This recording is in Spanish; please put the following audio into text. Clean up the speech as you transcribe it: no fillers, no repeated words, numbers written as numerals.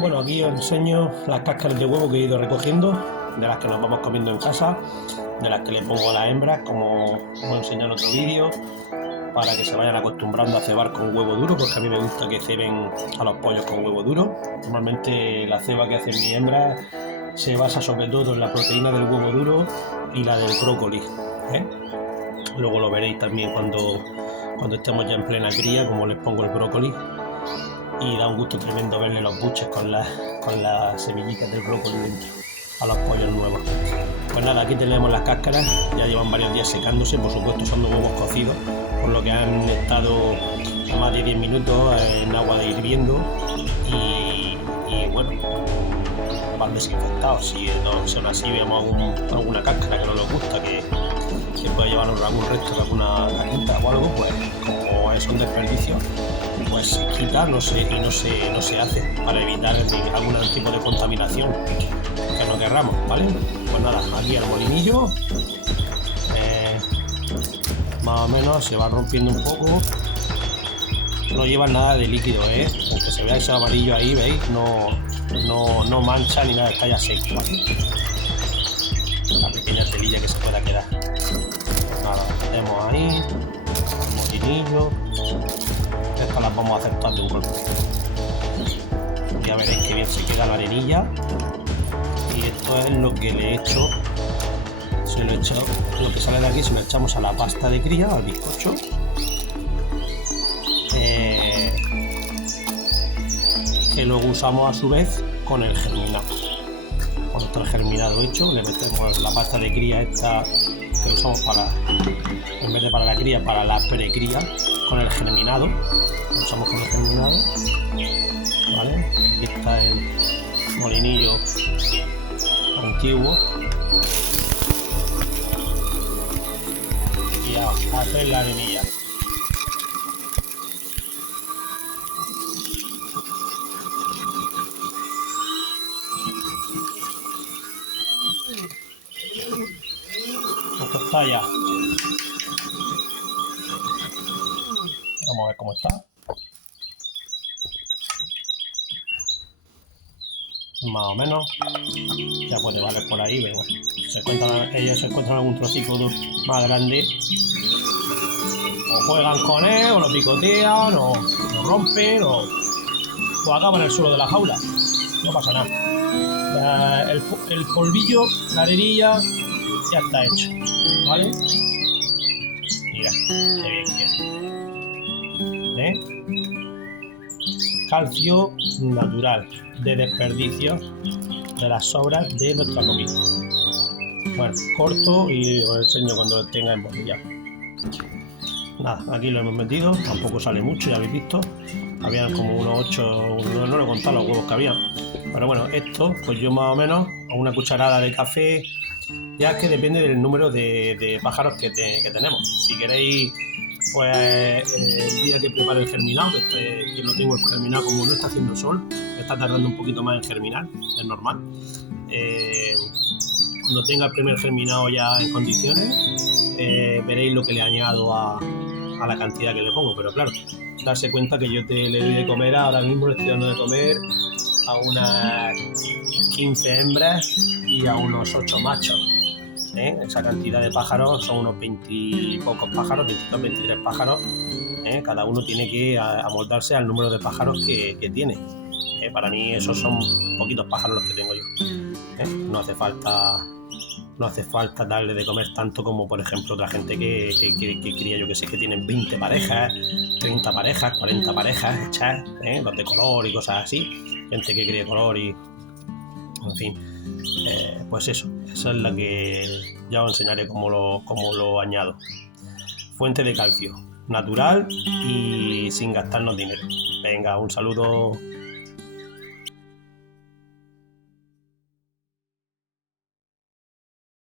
Bueno, aquí os enseño las cáscaras de huevo que he ido recogiendo, de las que nos vamos comiendo en casa, de las que le pongo a las hembras, como os he enseñado en otro vídeo, para que se vayan acostumbrando a cebar con huevo duro, porque a mí me gusta que ceben a los pollos con huevo duro. Normalmente la ceba que hacen mis hembras se basa sobre todo en la proteína del huevo duro y la del brócoli, ¿eh? Luego lo veréis también cuando estemos ya en plena cría, como les pongo el brócoli, y da un gusto tremendo verle los buches con las semillitas del brócoli dentro a los pollos nuevos. Pues nada, aquí tenemos las cáscaras, ya llevan varios días secándose, por supuesto son de huevos cocidos, por lo que han estado más de 10 minutos en agua de hirviendo y bueno, van desinfectados. Si no son así, vemos alguna cáscara que no nos gusta, que puede llevarnos algún resto de alguna carnita o algo, pues como es un desperdicio, pues se quita y no se hace, para evitar algún tipo de contaminación que no querramos, ¿vale? Pues nada, aquí el molinillo, más o menos se va rompiendo un poco, no lleva nada de líquido, aunque se vea ese amarillo ahí, ¿veis? No mancha ni nada, está ya seco, ¿vale? La pequeña telilla que se pueda quedar. Nada, tenemos ahí el molinillo. Estas las vamos a hacer todas de un golpe. Ya veréis que bien se queda la arenilla. Y esto es lo que le he hecho. Lo que sale de aquí se lo echamos a la pasta de cría, al bizcocho. Que luego usamos a su vez con el germinado. Cuando está el germinado hecho, le metemos la pasta de cría esta que lo usamos en vez de para la cría, para la precría, con el germinado. Lo usamos con el germinado, ¿vale? Aquí está el molinillo antiguo. Y a hacer la arenilla. Esto está ya. Vamos a ver cómo está. Más o menos. Ya puede valer por ahí, pero bueno. Ellos se encuentran algún trocito más grande. O juegan con él, o lo picotean, o lo rompen, o acaban en el suelo de la jaula. No pasa nada. El polvillo, la arenilla, ya está hecho, ¿vale? Mira, qué bien queda. Calcio natural, de desperdicio de las sobras de nuestra comida. Bueno, corto y os enseño cuando lo tenga embotellado. Nada, aquí lo hemos metido, tampoco sale mucho, ya habéis visto. Habían como unos 8, no lo he contado los huevos que había. Pero bueno, esto, pues yo más o menos, con una cucharada de café, ya que depende del número de pájaros que tenemos. Si queréis, pues el día que prepare el germinado, que no tengo el germinado, como no está haciendo sol, está tardando un poquito más en germinar, es normal. Cuando tenga el primer germinado ya en condiciones, veréis lo que le añado a la cantidad que le pongo, pero claro, darse cuenta que yo le doy de comer, ahora mismo le estoy dando de comer a unas 15 hembras y a unos 8 machos. Esa cantidad de pájaros son unos 20 y pocos pájaros, 22, 23 pájaros. Cada uno tiene que amoldarse al número de pájaros que tiene. Para mí esos son poquitos pájaros los que tengo yo. No hace falta darle de comer tanto como, por ejemplo, otra gente que cría, yo que sé, que tienen 20 parejas, 30 parejas, 40 parejas hechas, los de color y cosas así. Gente que cría color y... En fin, pues esa es la que ya os enseñaré cómo lo añado. Fuente de calcio, natural y sin gastarnos dinero. Venga, un saludo.